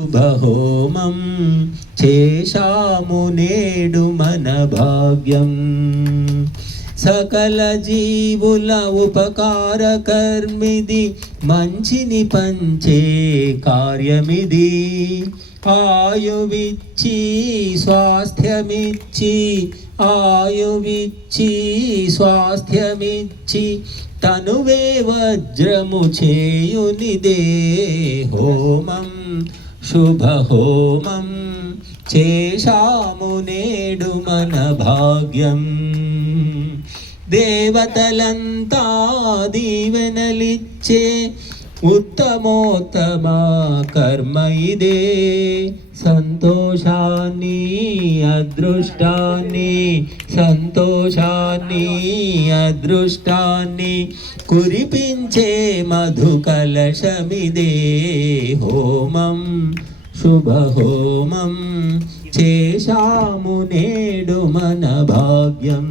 శుభహోమం చేశాము నేడు మన భాగ్యం. సకల జీవుల ఉపకార కర్మిది మంచిని పంచే కార్యమిది. ఆయువిచ్చి స్వాస్థ్యమిచ్చి ఆయువిచ్చి స్వాస్థ్యమిచ్చి తనువే వజ్రము చేయునిదే హోమం. శుభహోమం చేశాము నేడు మన భాగ్యం దేవతలంతా దీవెనలిచ్చే ఉత్తమోత్తమ కర్మ ఇదే సంతోషాన్ని అదృష్టాన్ని సంతోషా అదృష్టాన్ని కురిపించే మధు కలశమిదే హోమం శుభహోమం. చేశాము నేడు మన భాగ్యం.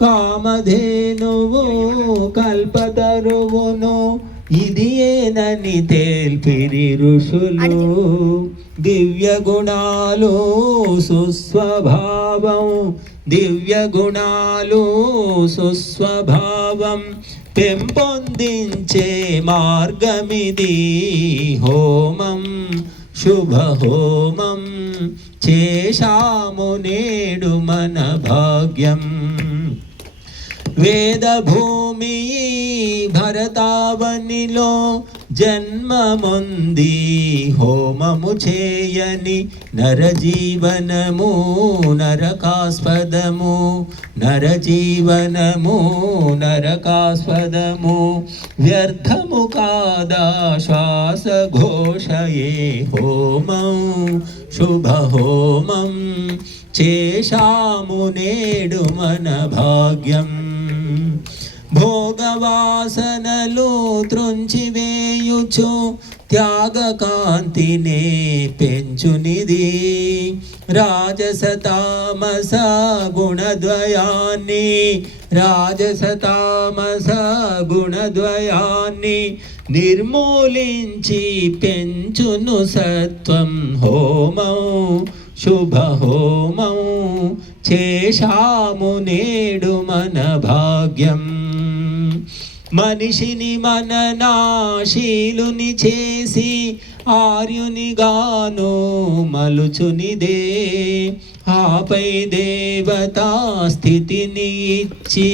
కామధేనువు కల్పతరువును ఇది ఏనని తేల్పిరి ఋషులు. దివ్య గుణాలు సుస్వభావం దివ్య గుణాలు సుస్వభావం పెంపొందించే మార్గమిది హోమం శుభహోమం. చేశాము నేడు మన భాగ్యం. వేదభూమి భరతావనిలో జన్మముంది హోమము చేయని నరజీవనము నరకాస్పదము నరజీవనము నరకాస్పదము. వ్యర్థము కాదా శ్వాస ఘోషయే హోమం శుభహోమం. చేశాము నేడు మన భాగ్యం. భోగవాసనలు త్రుంచివేయుచు త్యాగకాంతినే పెంచునిది. రాజసతామస గుణద్వయాన్ని రాజసతామస గుణద్వయాన్ని నిర్మూలించి పెంచును సత్వం హోమం శుభహోమం చేశాము నేడు మన భాగ్యం. మనిషిని మననాశీలుని చేసి ఆర్యునిగాను మలుచునిదే ఆపై దేవతా స్థితిని ఇచ్చి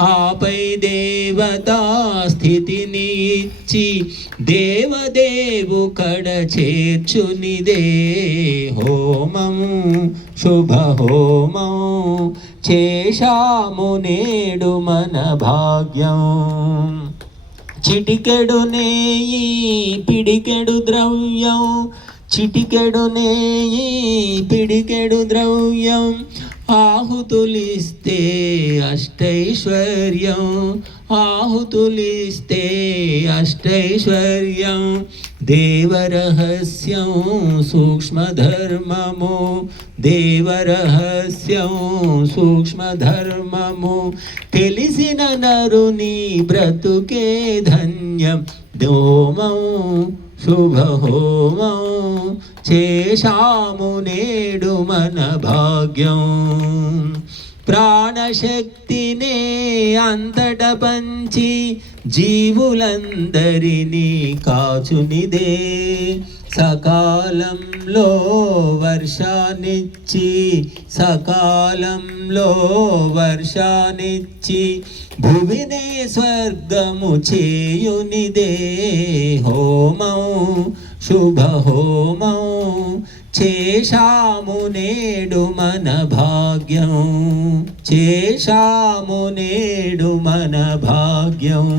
ఆపై దేవతా స్థితిని ఇచ్చి దేవదేవు కడ చేర్చునిదే. హోమము శుభహోమం చేశాము నేడు మన భాగ్యం. చిటికెడు నేయి పిడికెడు ద్రవ్యం. చిటికెడు నేయి పిడికెడు ద్రవ్యం. ఆహుతులిస్తే అష్టైశ్వర్యం. ఆహుతులిస్తే అష్టైశ్వర్యం. దేవరహస్యం సూక్ష్మధర్మము. దేవరహస్యం సూక్ష్మధర్మము. తెలిసిన నరుని బ్రతుకే ధన్యం. దోమం శుభహోమం. చేశాము నేడు మన భాగ్యం. ప్రాణశక్తినే అంతట పంచి జీవులందరినీ కాచునిదే. సకాలంలో వర్షానిచ్చి సకాలంలో వర్షానిచ్చి భువినే స్వర్గము చేయునిదే. హోమం శుభహోమం చేశాము నేడు మన భాగ్యం. చేశాము నేడు మన భాగ్యం.